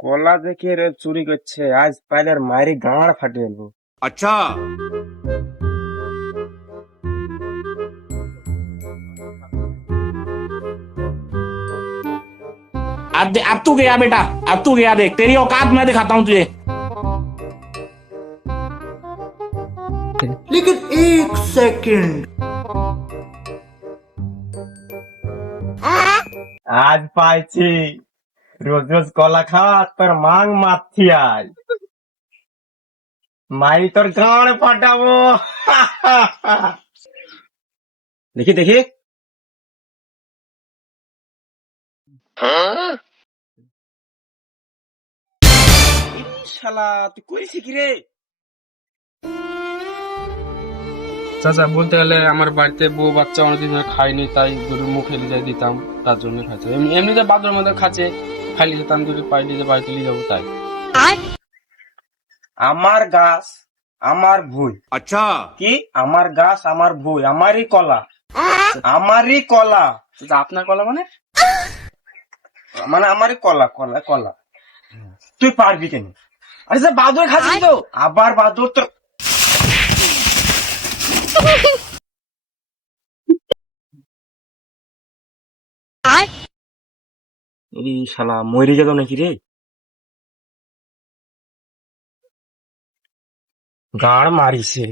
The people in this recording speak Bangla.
কলা দেখে রে চুরি করছে, আজ পাইলে আর মায়ের গাঁড় ফাটিয়ে দেবো। अच्छा। अब तू गया बेटा, अब तू गया, देख तेरी औकात मैं दिखाता हूँ तुझे। लेकिन एक सेकंड, আজ পাইছি, রোজ রোজ কলা খাওয়া তোর মাং মারছি আজ, মাই তোর গাঁড় ফাটাবো। দেখি দেখি, শালা তুই করেছি কি রে? চাচা বলতে গেলে আমার বাড়িতে বউ বাচ্চা অনেকদিন ধরে খাইনি, তাই গরুর মুখে লিয়ে দিতাম, তার জন্য খাইছে। এমনিতে বাজারের মধ্যে খাচ্ছে, খাইলে যেতাম, যদি পাইলে যে বাড়িতে নিয়ে যাবো তাই। আমার গাছ আমার ভুই। अच्छा। কি আমার গাছ আমার ভুই, আমারই কলা, আমারই কলা। চাচা আপনার কলা মানে? মানে আমারই কলা, কলা কলা। তুই পারবি কেন? আরে স্যার বাদুর খাচ্ছিস তো, আবার বাদুর তোর। এই শালা মরে গেল নাকি রে? গাড় মারিছে।